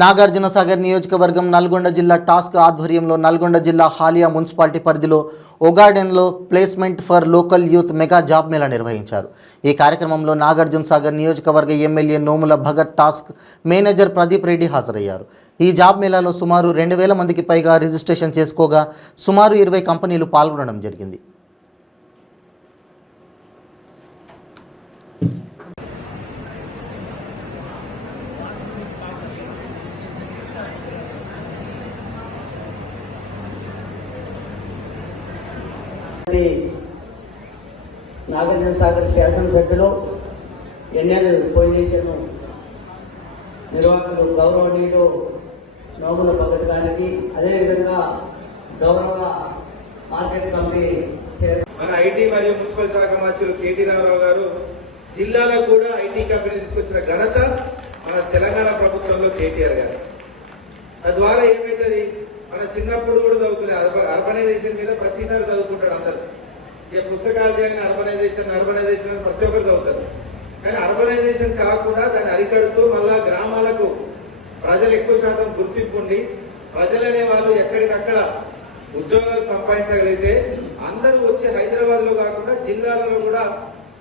నాగార్జునసాగర్ నియోజకవర్గం నల్గొండ జిల్లా టాస్క్ ఆధ్వర్యంలో నల్గొండ జిల్లా హాలియా మున్సిపాలిటీ పరిధిలో ఒగాడెన్లో placement for local youth mega job mela నిర్వహించారు. ఈ కార్యక్రమంలో నాగార్జునసాగర్ నియోజకవర్గ MLA Nomula Bhagat, task manager Pradeep Reddy హాజరయ్యారు. ఈ జాబ్ మేళాలో సుమారు 2000 మందికి పైగా రిజిస్ట్రేషన్ చేసుకోగా సుమారు 20 కంపెనీలు పాల్గొనడం జరిగింది. నాగార్జునసాగర్ శాసనసభ్యులు ఎన్ఎల్ పొజిషన్ నిర్వాహకులు గౌరవనీయులు నోముల భగత్ గారికి, అదేవిధంగా గౌరవ మార్కెట్ కమిటీ మన ఐటీ మరియు మున్సిపల్ శాఖ మంత్రులు కేటీ రామారావు గారు జిల్లాలో కూడా ఐటీ కంపెనీ తీసుకొచ్చిన ఘనత మన తెలంగాణ ప్రభుత్వంలో కేటీఆర్ గారు. తద్వారా ఏమైతుంది, మన చిన్నప్పుడు కూడా చదువుకునే అర్బనైజేషన్ మీద ప్రతిసారి చదువుకుంటాడు అందరు. ఇక పుస్తకాలు చేయని అర్బనైజేషన్ ప్రతి ఒక్కరు చదువుతారు. కానీ అర్బనైజేషన్ కాకుండా దాన్ని అరికడుతూ మళ్ళా గ్రామాలకు ప్రజలు ఎక్కువ శాతం గుర్తింపు ఉండి ప్రజలనే వాళ్ళు ఎక్కడికక్కడ ఉద్యోగాలు సంపాదించగలిగితే అందరూ వచ్చి హైదరాబాద్ లో కాకుండా జిల్లాలలో కూడా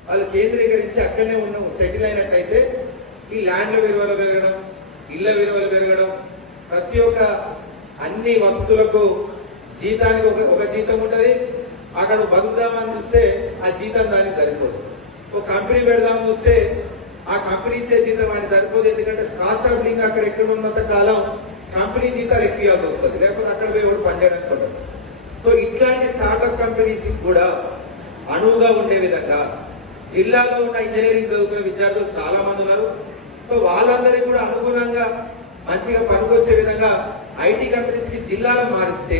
వాళ్ళు కేంద్రీకరించి అక్కడనే ఉన్న సెటిల్ అయినట్టయితే ఈ ల్యాండ్ల విలువలు పెరగడం, ఇళ్ల విలువలు పెరగడం, ప్రతి ఒక్క అన్ని వస్తువులకు జీతానికి ఒక జీతం ఉంటుంది. అక్కడ బతుకుదామని చూస్తే ఆ జీతం దానికి సరిపోదు. ఒక కంపెనీ పెడదామని చూస్తే ఆ కంపెనీ ఇచ్చే జీతం వాడికి సరిపోదు. ఎందుకంటే కాస్ట్ ఆఫ్ లివింగ్ అక్కడ ఎక్కడ ఉన్నంత కాలం కంపెనీ జీతాలు ఎక్కువ వస్తుంది, లేకపోతే అక్కడ పోయి కూడా పనిచేయడానికి పడదు. సో ఇట్లాంటి స్టార్ట్అప్ కంపెనీస్ కూడా అనువుగా ఉండే విధంగా జిల్లాలో ఉన్న ఇంజనీరింగ్ చదువుకునే విద్యార్థులు చాలా మంది ఉన్నారు. సో వాళ్ళందరికీ కూడా అనుగుణంగా మంచిగా పనికొచ్చే విధంగా ఐటీ కంపెనీస్ కి జిల్లాలో మారిస్తే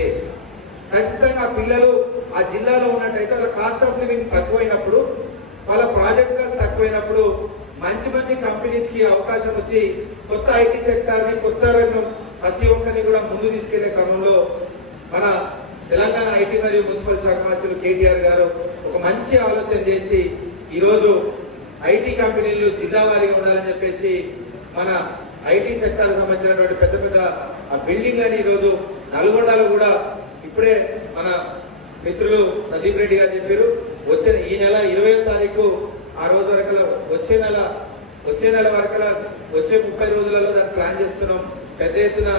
ఖచ్చితంగా పిల్లలు ఆ జిల్లాలో ఉన్నట్టయితే వాళ్ళ కాస్ట్ ఆఫ్ లివింగ్ తక్కువైనప్పుడు, వాళ్ళ ప్రాజెక్ట్ కాస్ట్ తక్కువైనప్పుడు మంచి మంచి కంపెనీస్ కి అవకాశం వచ్చి కొత్త ఐటీ సెక్టార్ ని, కొత్త రంగం ప్రతి ఒక్కరిని కూడా ముందు తీసుకెళ్లే క్రమంలో మన తెలంగాణ ఐటీ మరియు మున్సిపల్ శాఖ మంత్రులు కేటీఆర్ గారు ఒక మంచి ఆలోచన చేసి ఈరోజు ఐటీ కంపెనీలు జిల్లా వారీగా ఉండాలని చెప్పేసి మన ఐటీ సెక్టార్ సంబంధించినటువంటి పెద్ద పెద్ద ఆ బిల్డింగ్లని ఈరోజు నల్గొండలో కూడా ఇప్పుడే మన మిత్రులు ప్రదీప్ రెడ్డి గారు చెప్పారు. ఈ నెల 20వ తారీఖు ఆ రోజు వరకు వచ్చే నెల వరకు వచ్చే 30 రోజులలో దాన్ని ప్లాన్ చేస్తున్నాం. పెద్ద ఎత్తున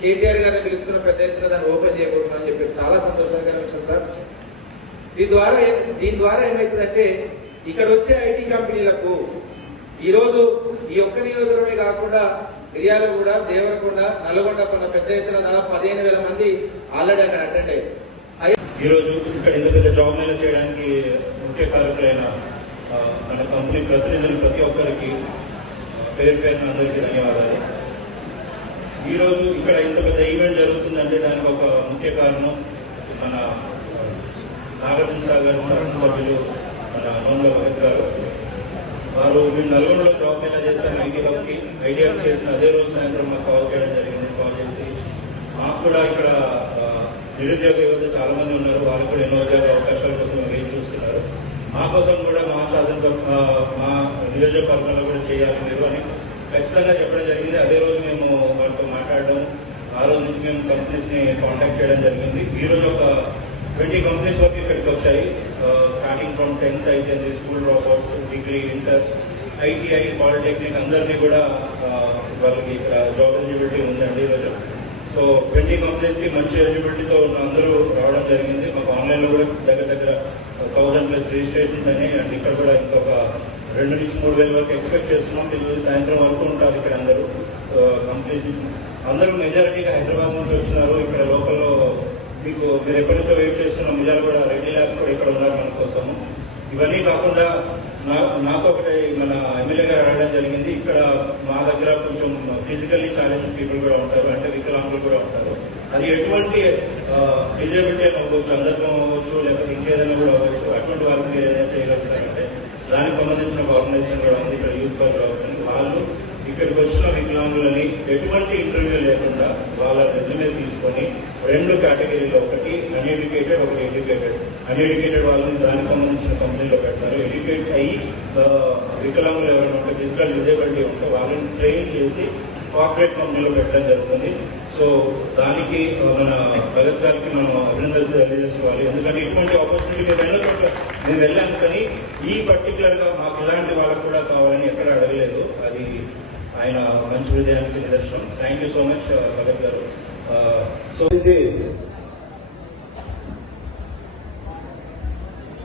కేటీఆర్ గారిని పిలుస్తున్నాం, పెద్ద ఎత్తున దాన్ని ఓపెన్ చేయబోతున్నాం అని చెప్పి చాలా సంతోషంగా విషయం సార్. దీని ద్వారా ఏమవుతుందంటే ఇక్కడ వచ్చే ఐటీ కంపెనీలకు ఈరోజు ఈ ఒక్క నియోజకవర్గమే కాకుండా మిర్యాల కూడా, దేవరకొండ, నల్గొండ కొన్న పెద్ద ఎత్తున దాదాపు 15,000 మంది ఆల్రెడీ అక్కడ అటెండ్ అయ్యారు. ఈరోజు ఇక్కడ ఇంత పెద్ద జాబ్ మేళా చేయడానికి ముఖ్య కారకులైన మన కంపెనీ ప్రతినిధులు ప్రతి ఒక్కరికి పేరు పేరున అందరికీ ధన్యవాదాలు. ఈరోజు ఇక్కడ ఇంత పెద్ద ఈవెంట్ జరుగుతుందంటే దానికి ఒక ముఖ్య కారణం మన నాగార్జునసాగర్ సభ్యులు మన నోముల భగత్ గారు. వారు మేము నల్గొండలో జాబ్ మేళా చేస్తాను ఐడియా చేసిన అదే రోజు సాయంత్రం మాకు కాల్ చేయడం జరిగింది. కాల్ చేసి మాకు కూడా ఇక్కడ నిరుద్యోగ యువత చాలా మంది ఉన్నారు, వాళ్ళు కూడా ఎన్నో ఉద్యోగ అవకాశాల కోసం వేచి చూస్తున్నారు. మా కోసం కూడా మా నియోజకవర్గంలో కూడా చేయాలి మీరు అని ఖచ్చితంగా చెప్పడం జరిగింది. అదే రోజు మేము వాళ్ళతో మాట్లాడడం, ఆ రోజు నుంచి మేము కంపెనీస్ ని కాంటాక్ట్ చేయడం జరిగింది. ఈ రోజు ఒక 20 కంపెనీస్ వరకు ఇక్కడికి వచ్చాయి. స్టార్టింగ్ ఫ్రమ్ 10th అయితే school dropouts, degree, inter, ITI, polytechnic అందరినీ కూడా వాళ్ళకి ఇక్కడ జాబ్ ఎలిజిబిలిటీ ఉందండి ఈరోజు. సో 20 కంపెనీస్ కి మంచి ఎలిజిబిలిటీతో ఉన్న అందరూ రావడం జరిగింది. మాకు ఆన్లైన్ లో కూడా దగ్గర 1000+ రిజిస్ట్రేషన్స్ అని, అండ్ ఇక్కడ కూడా ఇంకొక 2 నుంచి 3,000 వరకు ఎక్స్పెక్ట్ చేస్తున్నాం. ఈరోజు సాయంత్రం వరకు ఉంటారు ఇక్కడ అందరూ కంపెనీస్. అందరూ మెజారిటీగా హైదరాబాద్ నుంచి వచ్చినారు. ఇక్కడ లోకల్లో మీరు ఎప్పటి నుంచో వెయిట్ చేస్తున్న మిజాలు కూడా రెడ్డి ల్యాబ్స్ కూడా ఇక్కడ ఉన్నారు మన కోసము. ఇవన్నీ కాకుండా నాకు ఒకటి మన ఎమ్మెల్యే గారు అడగడం జరిగింది. ఇక్కడ మా దగ్గర కొంచెం ఫిజికల్లీ ఛాలెంజ్ పీపుల్ కూడా ఉంటారు, అంటే వికలాంగులు కూడా ఉంటారు. అది ఎటువంటి డిజేబిలిటీ అని అవ్వచ్చు, అందరికం అవ్వచ్చు, లేకపోతే ఇంకేదైనా కూడా అవ్వచ్చు. అటువంటి వాళ్ళకి మీరు ఏదైనా చేయగలుగుతారంటే దానికి సంబంధించిన ఒక ఆర్గనైజేషన్ కూడా ఉంది ఇక్కడ, యూత్ ఫర్ రావచ్చు. వాళ్ళు ఇక్కడికి వచ్చిన వికలాంగులని ఎటువంటి ఇంటర్వ్యూ లేకుండా వాళ్ళ రెజ్యూమే తీసుకొని 2 కేటగిరీలో, ఒకటి అన్ఎడ్యుకేటెడ్, ఒకటి ఎడ్యుకేటెడ్. అన్ఎడ్యుకేటెడ్ వాళ్ళని దానికి సంబంధించిన కంపెనీలో పెడతారు. ఎడ్యుకేట్ అయ్యి వికలాంగులు ఎవరైనా ఉంటే, ఫిజికల్ డిజేబిలిటీ ఉంటే వాళ్ళని ట్రైన్ చేసి కార్పొరేట్ కంపెనీలో పెట్టడం జరుగుతుంది. సో దానికి మన భగత్ గారికి మనం అభినందనలు తెలియజేసుకోవాలి. ఎందుకంటే ఇటువంటి ఆపర్చునిటీ మేము వెళ్ళాము, కానీ ఈ పర్టికులర్గా మాకు ఇలాంటి వాళ్ళకు కూడా కావాలని ఎక్కడ అడగలేదు. అది ఆయన మంచి హృదయానికి నిదర్శనం. Thank you so much Bhagat గారు. సో